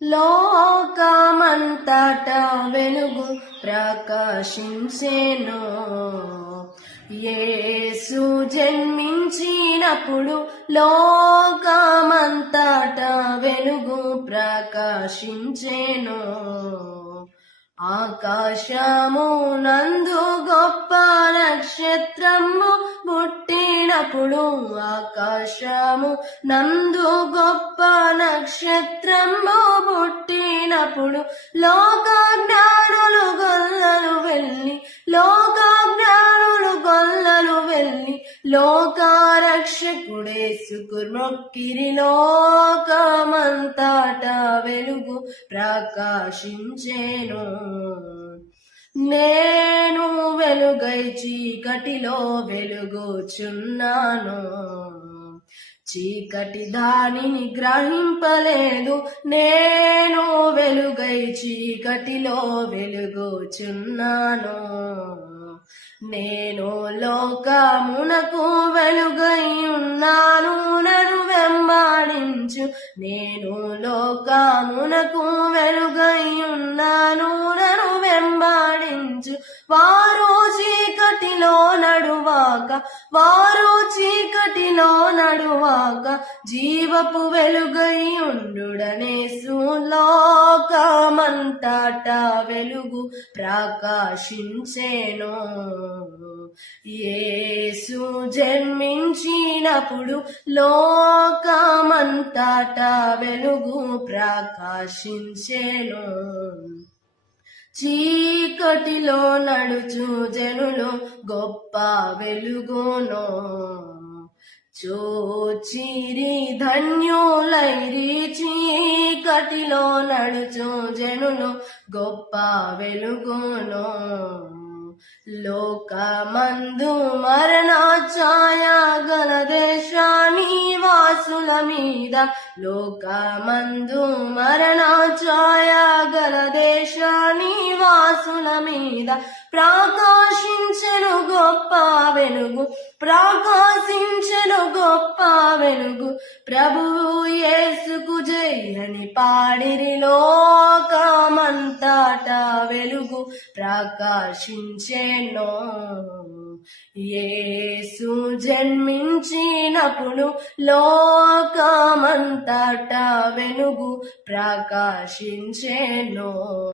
లోకమంతట వెలుగు ప్రకాశించెను. యేసు జన్మించినప్పుడు లోకమంతట వెలుగు ప్రకాశించెను. ఆకాశము నందు గొప్ప నక్షత్రము పుట్టినప్పుడు, ఆకాశము నందు గొప్ప నక్షత్రము పుట్టినప్పుడు లోక జ్ఞానులు గొల్లలు వెళ్ళి, లోక జ్ఞానులు గొల్లలు వెళ్ళి లోకరక్షకుడేసుకు మొక్కిరి. లోకమంతట వెలుగు ప్రకాశించెను. నేను వెలుగై చీకటిలో వెలుగుచున్నాను, చీకటి దానిని గ్రహింపలేదు. నేను వెలుగై చీకటిలో వెలుగుచున్నాను. నేను లోకమునకు వెలుగై ఉన్నాను, నన్ను వెంబడించు. నేను లోకమునకు వెలుగై ఉన్నాను, నన్ను వెంబడించు. వారు చీకటిలో నడువాక, వారు చీకటిలో నడువాక జీవపు వెలుగై ఉండుడనేసు. లోకమంతట వెలుగు ప్రకాశించెను. యేసు జన్మించినప్పుడు లోకమంతట వెలుగు ప్రకాశించెను. చీకటిలో నడుచు జనులు గొప్ప వెలుగును చూచిరి, ధన్యులైరి. చీకటిలో నడుచు జనులు గొప్ప వెలుగును. లోకమందు మరణ ఛాయ గల దేశాని వాసుల మీద, లోకమందు మరణ ఛాయ గల దేశాని వాసుల మీద ప్రకాశించెను గొప్ప వెలుగు, ప్రకాశించెను గొప్ప వెలుగు. ప్రభువు యేసుకు జై అని పాడిరి. లోకమంతట వెలుగు ప్రకాశించెను. యేసు జన్మించినప్పుడు లోకమంతట వెలుగు ప్రకాశించెను.